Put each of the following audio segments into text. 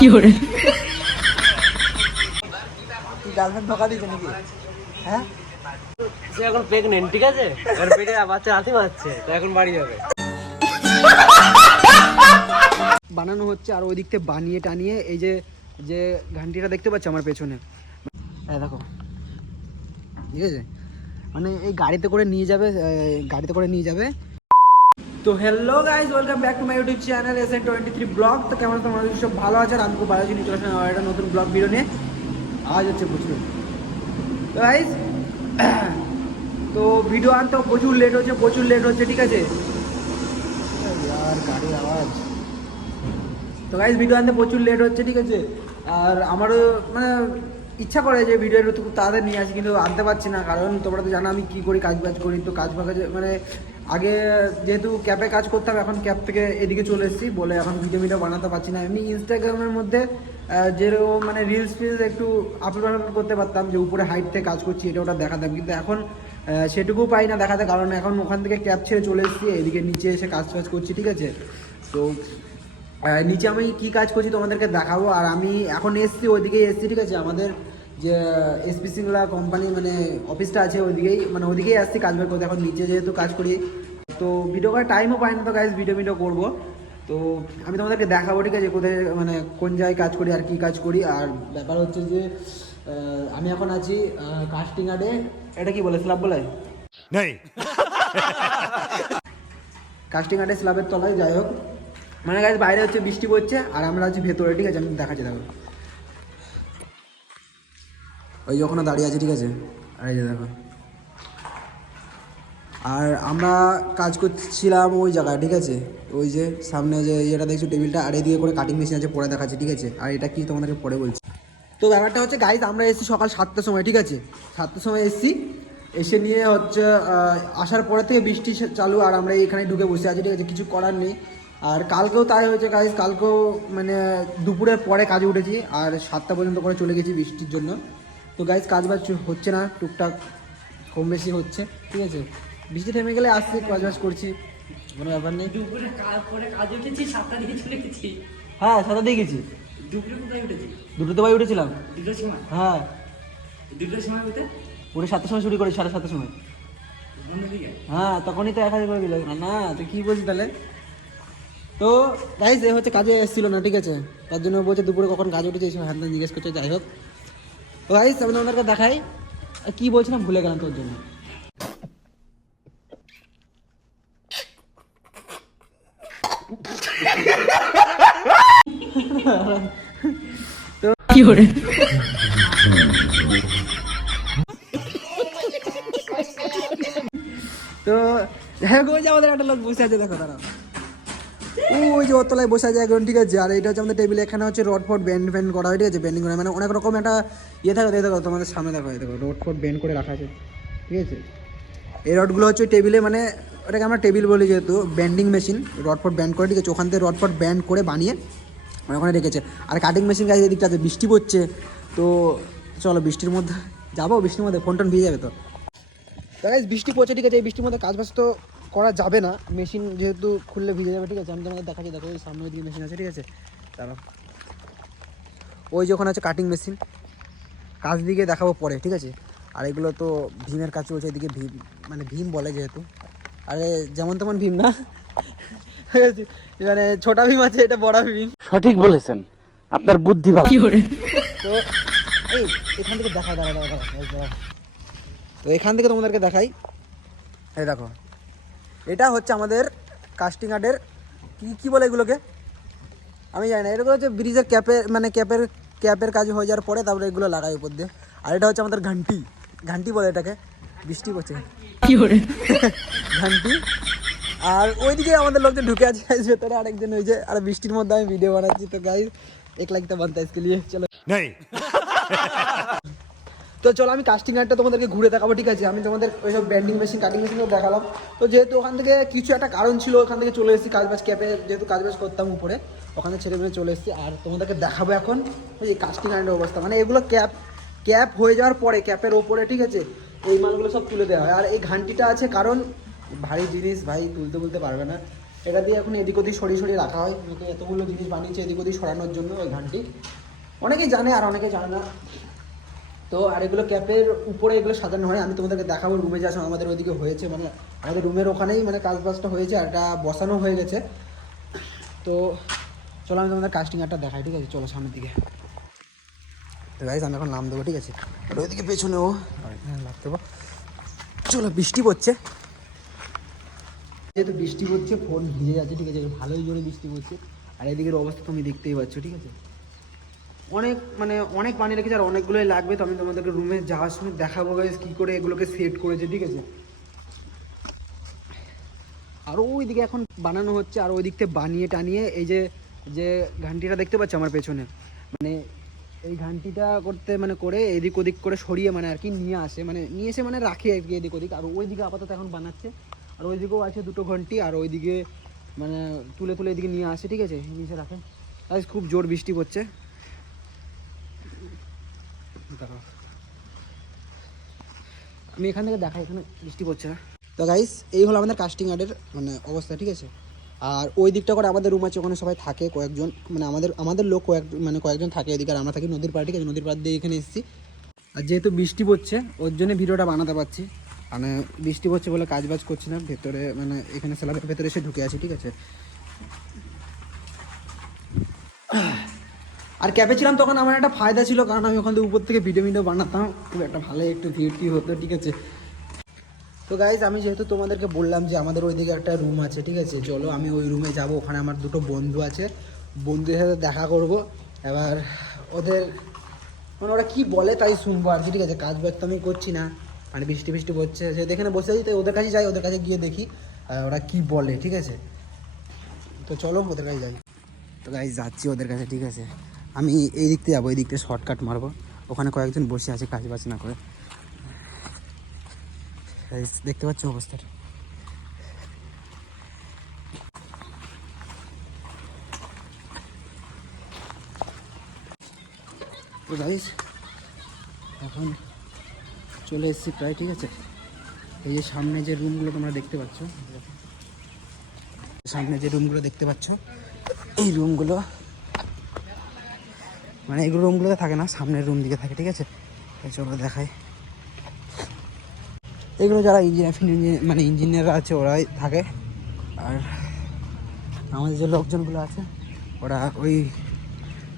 কি করে তুই গার্লফ্রেন্ড ধোকা দিয়েছে নাকি? হ্যাঁ, সে এখন প্রেগনেন্ট, ঠিক আছে, আর পেটে বাচ্চা হাতি মারছে, তো এখন বাড়ি যাবে। বানানো হচ্ছে আর ওই দিক থেকে বানিয়ে টানিয়ে এই যে যে ঘান্টিটা দেখতে পাচ্ছ আমার পেছনে, হ্যাঁ দেখো, ঠিক আছে, মানে এই গাড়িতে করে নিয়ে যাবে। তো hello guys, welcome back to my YouTube channel SN23 blog. তো কেমন তোমরা সব ভালো আছে? আর আমি খুব ভালো আছি। নিয়ে চলে আসলাম আমার একটা নতুন ব্লগ ভিডিও নিয়ে। আওয়াজ হচ্ছে প্রচুর। তো গাইজ, তো ভিডিও আনতেও প্রচুর লেট হচ্ছে, ঠিক আছে, আর গাড়ির আওয়াজ। তো গাইজ ভিডিও আনতে প্রচুর লেট হচ্ছে, ঠিক আছে, আর আমারও মানে ইচ্ছা করে যে ভিডিও একটু তাড়াতাড়ি নিয়ে আসি, কিন্তু আনতে পারছি না, কারণ তোমরা তো জানো আমি কী করি, কাজ করি। তো কাজ মানে আগে যেহেতু ক্যাবে কাজ করতাম, এখন ক্যাব থেকে এদিকে চলে এসেছি বলে এখন ভিডিও বানাতে পারছি না। এমনি ইনস্টাগ্রামের মধ্যে যেরকম মানে রিলস একটু আপলোড করতে পারতাম, যে উপরে হাইট থেকে কাজ করছি এটা ওটা দেখাতাম, কিন্তু এখন সেটুকু পাই না দেখাতে, কারণ এখন ওখান থেকে ক্যাব ছেড়ে চলে এসেছি, এদিকে নিচে এসে কাজ করছি, ঠিক আছে। তো নিচে আমি কি কাজ করছি তোমাদেরকে দেখাবো। আর আমি এখন এসছি, ওইদিকেই এসছি, ঠিক আছে, আমাদের যে এসপি সিংলা কোম্পানি মানে অফিসটা আছে ওইদিকেই আসছি কাজ করতে। এখন নিচে যেহেতু কাজ করি, তো ভিডিও করার টাইমও পাই না, তো গাইজ ভিডিও করবো। তো আমি তোমাদেরকে দেখাবো, ঠিক আছে, কোথায় মানে কোন জায়গায় কাজ করি আর কি কাজ করি। আর ব্যাপার হচ্ছে যে আমি এখন আছি কাস্টিং আর্টে, এটা কি বলে, স্ল্যাব বলে নেই, কাস্টিং আর্টে স্ল্যাবের তলায়। যাই হোক, মানে গাইজ বাইরে হচ্ছে বৃষ্টি পড়ছে আর আমরা আছি ভেতরে, ঠিক আছে, আমি দেখাচ্ছি, দেখো ওই যে ওখানে দাঁড়িয়ে আছে, ঠিক আছে, আর এই যে দেখো, আর আমরা কাজ করছিলাম ওই জায়গায়, ঠিক আছে, ওই যে সামনে যে ইয়েটা দেখছো টেবিলটা, আর এদিকে করে কাটিং মেশিন আছে, পরে দেখাচ্ছি, ঠিক আছে। আর এটা কি তোমাদেরকে পরে বলছি। তো ব্যাপারটা হচ্ছে গাইজ, আমরা এসেছি সকাল 7টার সময়, ঠিক আছে, 7টার সময় এসেছি, এসে নিয়ে হচ্ছে আসার পরে থেকে বৃষ্টি চালু, আর আমরা এখানে ঢুকে বসে আছি, ঠিক আছে, কিছু করার নেই। আর কালকেও তাই হয়েছে গাইজ, কালকেও মানে দুপুরের পরে কাজে উঠেছি আর 7টা পর্যন্ত করে চলে গেছি বৃষ্টির জন্য। তো গাইজ কাজ বাজ হচ্ছে না, টুকটাক কম বেশি হচ্ছে, ঠিক আছে, বৃষ্টি থেমে গেলে আসছি, কাজ করছি, কোনো ব্যাপার নেই। দুপুরে কাজ উঠেছি, 7টা দিকে চলে গেছি। হ্যাঁ, 7টার দিকে গেছি। দুপুরে কোথায় উঠেছি? দুটোতে ভাই উঠেছিলাম। দুটোর সময়? হ্যাঁ, দুটোর সময় উঠে পুরো 7টার সময় ছুটি করি, 7:30টার সময়। হ্যাঁ, তখনই তো 1000 করে দিল না, তুই কী বলছিস তাহলে? তো গাইজ এ হচ্ছে কাজে এসেছিল না, ঠিক আছে, তার জন্য বলছে দুপুরে কখন কাজ উঠেছে এইসব হ্যাঁ জিজ্ঞেস করছে। যাই হোক, তো গাইজ আমি তোমাদেরকে দেখাই, কী বলছিলাম ভুলে গেলাম তোর জন্য। তো কি করে তো যাই হোক, ওই যে আমাদের একটা লোক বসে আছে, দেখো তারা ওই যে ওতলায় বসে আছে একজন, ঠিক আছে। আর এটা হচ্ছে আমাদের টেবিলে, এখানে হচ্ছে রড ফট ব্যান্ড করা হয়, ঠিক আছে, ব্যান্ডিং করা মানে অনেক রকম একটা ইয়ে থাকে, দেখো তোমাদের সামনে দেখো, দেখো রড ফট ব্যান্ড করে রাখা আছে, ঠিক আছে। এই রডগুলো হচ্ছে টেবিলে, মানে ওটাকে আমরা টেবিল বলি যেহেতু, ব্যান্ডিং মেশিন রড ফট ব্যান্ড করে, ঠিক আছে, ওখান থেকে রড ফট ব্যান্ড করে বানিয়ে মানে ওখানে রেখেছে। আর কাটিং মেশিন গাছ এদিকটা আছে, বৃষ্টি পড়ছে, তো চলো বৃষ্টির মধ্যে যাবো, বৃষ্টির মধ্যে ফোন টোন ভিজে যাবে। তো গাইজ বৃষ্টি পড়ছে, ঠিক আছে, এই বৃষ্টির মধ্যে কাজ বাজ তো করা যাবে না, মেশিন যেহেতু খুললে ভিজে যাবে, ঠিক আছে। আমি তোমাদের দেখাচ্ছি, দেখো ওই সামনে দিকে মেশিন আছে, ঠিক আছে, তারপর ওই যে ওখানে আছে কাটিং মেশিন, কাজ দিকে দেখাবো পরে, ঠিক আছে। আর এগুলো তো ভীমের কাজ চলছে এদিকে, ভীম মানে ভীম বলে যেহেতু, আরে যেমন তেমন ভীম না, মানে ছোটা ভীম আছে, এটা বড় ভীম। সঠিক বলেছেন, আপনার বুদ্ধি ভালো। তো এই এখান থেকে দেখাই, দাঁড়া, তো এখান থেকে তোমাদেরকে দেখাই, এই দেখো, এটা হচ্ছে আমাদের কাস্টিং আর্টের কী বলে এগুলোকে আমি জানি না, এগুলো হচ্ছে ব্রিজের মানে ক্যাপের কাজ হয়ে যাওয়ার পরে তারপরে এগুলো লাগাই উপর দিয়ে। আর এটা হচ্ছে আমাদের ঘান্টি বলে এটাকে, বৃষ্টি পড়ছে কি করে ঘান্টি। আর ওইদিকে আমাদের লোকজন ঢুকে আছে ভেতরে, আরেকজন ওই যে, আর বৃষ্টির মধ্যে আমি ভিডিও বানাচ্ছি। তো গাইস এক লাইক তো বানতে আজকে লিয়ে চলো নেই। তো চলো আমি কাস্টিং আর্টটা তোমাদেরকে ঘুরে দেখাবো, ঠিক আছে। আমি তোমাদের ওইসব ব্যান্ডিং মেশিন কাটিং মেশিনও দেখালাম। তো যেহেতু ওখান থেকে কিছু একটা কারণ ছিল, ওখান থেকে চলে এসেছি কাজবাজ ক্যাপে, যেহেতু কাজবাজ করতাম উপরে, ওখানে ছেড়ে মেরে চলে এসেছি। আর তোমাদেরকে দেখাবো এখন ওই যে কাস্টিং আর্টের অবস্থা, মানে এগুলো ক্যাপ হয়ে যাওয়ার পরে ক্যাপের ওপরে, ঠিক আছে, এই মালগুলো সব তুলে দেওয়া হয়। আর এই ঘান্টিটা আছে কারণ ভারী জিনিস ভাই, তুলতে পারবে না, এটা দিয়ে এখন এদিক ওদিক সরিয়ে সরিয়ে রাখা হয়, নতুন এতগুলো জিনিস বানিয়েছে এদিক ওদিক সরানোর জন্য ওই ঘানটি। অনেকেই জানে আর অনেকে জানে না। তো আর এগুলো ক্যাপের উপরে এগুলো সাজানো হয়, আমি তোমাদেরকে দেখাবো রুমে যা আমাদের ওইদিকে হয়েছে, মানে আমাদের রুমের ওখানেই মানে কাজবাজটা হয়েছে আর এটা বসানো হয়ে গেছে। তো চলো আমি তোমাদের কাস্টিং আরটা দেখাই, ঠিক আছে? চলো সামনের দিকে। তো গাইস আমি এখন নাম দেবো, ঠিক আছে? আর ওইদিকে পেছনেও লাভ দেবো। চলো, বৃষ্টি পড়ছে, যেহেতু বৃষ্টি পড়ছে ফোন ভিজে যাচ্ছে, ঠিক আছে? ভালোই জোরে বৃষ্টি পড়ছে আর এদিকের অবস্থা তুমি দেখতেই পাচ্ছ, ঠিক আছে? অনেক পানি রেখেছে আর অনেকগুলোই লাগবে। তো আমি তোমাদেরকে রুমে যাওয়ার সময় দেখাবো গাইস কী করে এগুলোকে সেট করেছে, ঠিক আছে? আর ওইদিকে এখন বানানো হচ্ছে আর ওই দিক থেকে বানিয়ে টানিয়ে এই যে ঘানটিটা দেখতে পাচ্ছ আমার পেছনে, মানে এই ঘানটিটা করতে মানে করে এদিক ওদিক করে সরিয়ে মানে আর কি নিয়ে এসে মানে রাখে আর কি এদিক ওদিক। আর ওইদিকে আপাতত এখন বানাচ্ছে আর ওইদিকেও আছে দুটো ঘন্টি আর ওইদিকে মানে তুলে তুলে এদিকে নিয়ে আসে, ঠিক আছে? নিচে রাখে। আজ খুব জোর বৃষ্টি পড়ছে, আমি এখান থেকে দেখাই, এখানে বৃষ্টি পড়ছে না। তো গাইস এই হলো আমাদের কাস্টিং আর্টের মানে অবস্থা, ঠিক আছে? আর ওই দিকটা করে আমাদের রুম আছে, ওখানে সবাই থাকে কয়েকজন, মানে আমাদের লোক কয়েকজন থাকে এদিকে। আর আমরা থাকি নদীর পাড়ে, ঠিক আছে? নদীর পাড় দিয়ে এখানে এসেছি। আর যেহেতু বৃষ্টি পড়ছে ওর জন্য ভিডিওটা বানাতে পারছি, মানে বৃষ্টি পড়ছে বলে কাজ বাজ করছি না, ভেতরে মানে এখানে স্ল্যাবের ভেতরে এসে ঢুকে আছি, ঠিক আছে? আর ক্যাপে ছিলাম তখন আমার একটা ফায়দা ছিল, কারণ আমি ওখান থেকে উপর থেকে ভিডিও বানাতাম, খুব একটা ভালো একটু ভিউ হতো, ঠিক আছে? তো গাইজ আমি যেহেতু তোমাদেরকে বললাম যে আমাদের ওইদিকে একটা রুম আছে, ঠিক আছে? চলো আমি ওই রুমে যাব, ওখানে আমার দুটো বন্ধু আছে, বন্ধুদের সাথে দেখা করব। এবার ওদের মানে ওরা কী বলে তাই শুনবো আর কি, ঠিক আছে? কাজ বাজ তো আমি করছি না, মানে বৃষ্টি পড়ছে, যেহেতু এখানে বসে আছি তাই ওদের কাছে যাই, ওদের কাছে গিয়ে দেখি ওরা কী বলে, ঠিক আছে? তো চলো ওদের কাছে যাই। তো গাইজ যাচ্ছি ওদের কাছে, ঠিক আছে? আমি এই দিক থেকে যাবো, এই দিক থেকে শর্টকাট মারবো, ওখানে কয়েকজন বসে আছে কাজ বাজ না করে, দেখতে পাচ্ছ অবস্থাটা। তো গাইস এখন চলে এসেছি প্রায়, ঠিক আছে? এই যে সামনে যে রুমগুলো তোমরা দেখতে পাচ্ছ, এই রুমগুলো মানে এইগুলো রুমগুলোতে থাকে না, সামনের রুম দিকে থাকে, ঠিক আছে? চলো দেখাই। এগুলো যারা ইঞ্জিনিয়াররা আছে ওরাই থাকে, আর আমাদের যে লোকজনগুলো আছে ওরা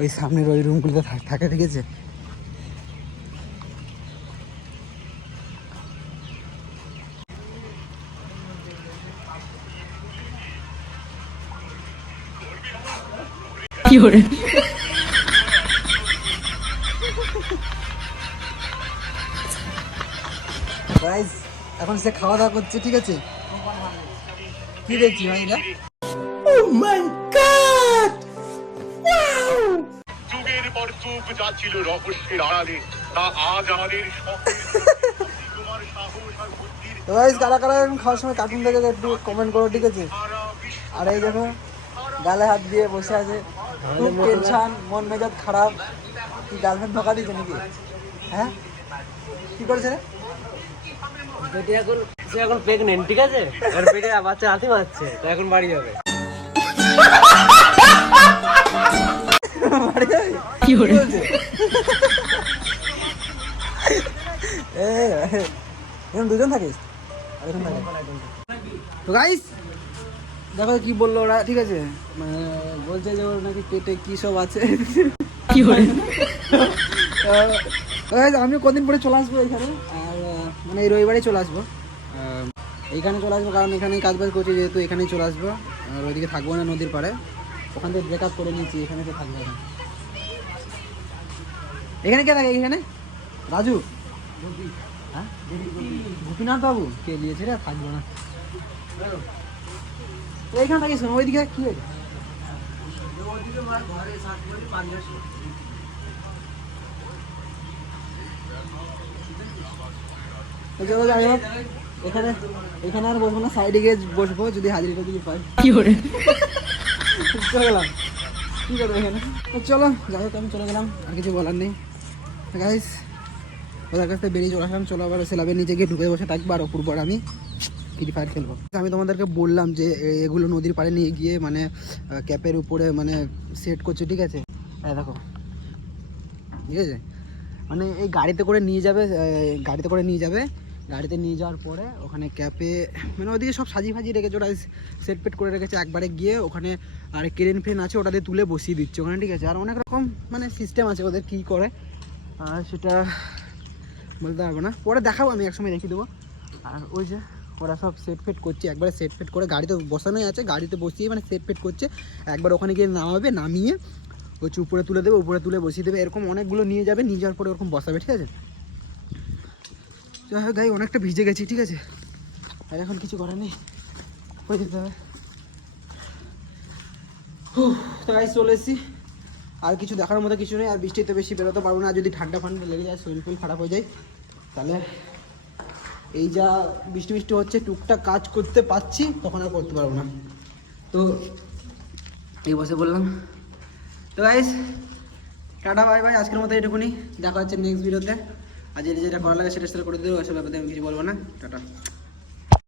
ওই সামনের ওই রুমগুলোতে থাকে, ঠিক আছে? কি করে গাইস এখন সে খাওয়া দাওয়া করছে, ঠিক আছে? কি দেখছি ভাই এটা? ও মাই গড, যুগের পর যুগ যাচ্ছিল রহস্যের আড়ালে, তা আজ আমাদের তোমার সাহস আর বুদ্ধির তো গাইস কারা কারা এখন খাওয়ার সময় কার্টুন দেখে একটু কমেন্ট করো, ঠিক আছে? আর এই দেখো গালে হাত দিয়ে বসে আছে, খুব টেনশন, মন মেজাজ খারাপ। কি গার্লফ্রেন্ড ধোকা দিয়েছে নাকি? হ্যাঁ কি করেছে রে? সে এখন প্রেগনেন্ট, ঠিক আছে? আর পেটে বাচ্চা হাতি মারছে, তো এখন বাড়ি যাবে। কি বলছে? এরকম দুজন থাকিস? তো গাইস দেখো কি বললো ওরা, ঠিক আছে? মানে বলছে যে ওর নাকি পেটে কি সব আছে, কি করে? আমি কদিন পরে চলে আসবো এখানে, আর মানে এই রবিবারে চলে আসবো, এইখানে চলে আসবো, কারণ এখানেই কাজ বাজ করছি, যেহেতু এখানেই চলে আসবো। আর ওইদিকে থাকবো না নদীর পাড়ে, ওখান থেকে ব্রেকআপ করে নিয়েছি, এখানে তো থাকবো না। এখানে কে থাকে? এখানে রাজু, হ্যাঁ গোপীনাথ বাবু কে নিয়েছে রে, থাকবো না। তো এইখানে থাকিস না, ওইদিকে কি হয়েছে? চলো যাই হোক, এখানে আর বসবো না, সাইডে গিয়ে বসবো, যদি হাজিরিটা যদি পাই। কি করে চলে গেলাম, কি করবো এখানে? চলো যাই হোক, আমি চলে গেলাম, আর কিছু বলার নেই গাইস। ওদের কাছ থেকে বেরিয়ে চলে আসলাম, চলো আবার স্ল্যাবের নিচে গিয়ে ঢুকে বসে থাকবো আর অপূর্ব আর আমি। ফ্রি ফায়ার খেলবো। আমি তোমাদেরকে বললাম যে এগুলো নদীর পাড়ে নিয়ে গিয়ে মানে ক্যাপের উপরে মানে সেট করছে, ঠিক আছে? দেখো, ঠিক আছে, মানে এই গাড়িতে করে নিয়ে যাবে, গাড়িতে নিয়ে যাওয়ার পরে ওখানে ক্যাপে মানে ওদিকে সব সাজিয়ে ফাজিয়ে রেখেছে, ওরা সেট পেট করে রেখেছে। একবারে গিয়ে ওখানে আর ক্রেন ফ্রেন আছে, ওটা দিয়ে তুলে বসিয়ে দিচ্ছে ওখানে, ঠিক আছে? আর অনেক রকম মানে সিস্টেম আছে ওদের, কী করে আর সেটা বলতে পারবো না, পরে দেখাবো, আমি একসময় দেখিয়ে দেবো। আর ওই যে ওরা সব সেট ফেট করছে, একবারে সেট ফেট করে গাড়িতে বসানোই আছে, গাড়িতে বসিয়ে মানে সেট ফেট করছে। একবার ওখানে গিয়ে নামাবে, নামিয়ে হচ্ছে উপরে তুলে দেবে, উপরে তুলে বসিয়ে দেবে, এরকম অনেকগুলো নিয়ে যাবে, নিয়ে যাওয়ার পরে ওরকম বসাবে, ঠিক আছে? যাই হোক গাই, অনেকটা ভিজে গেছি, ঠিক আছে? আর এখন কিছু করার নেই, হয়ে যেতে হবে। তো গাইস চলে এসেছি, আর কিছু দেখার মতো কিছু নেই। আর বৃষ্টিতে বেশি বেরোতে পারবো না, যদি ঠান্ডা ফান্ডা লেগে যায়, শরীর ফরীর খারাপ হয়ে যায়, তাহলে এই যা বৃষ্টি বৃষ্টি হচ্ছে টুকটাক কাজ করতে পারছি, তখন আর করতে পারবো না। তো এই বসে বললাম। তো গাইস টাটা বাই বাই, আজকের মতো এটুকুনি, দেখা হচ্ছে নেক্সট ভিডিওতে। আজ যেটা করা লাগে সেটা করে দেবো, এসব ব্যাপারে আমি কিছু বলবো না। টাটা।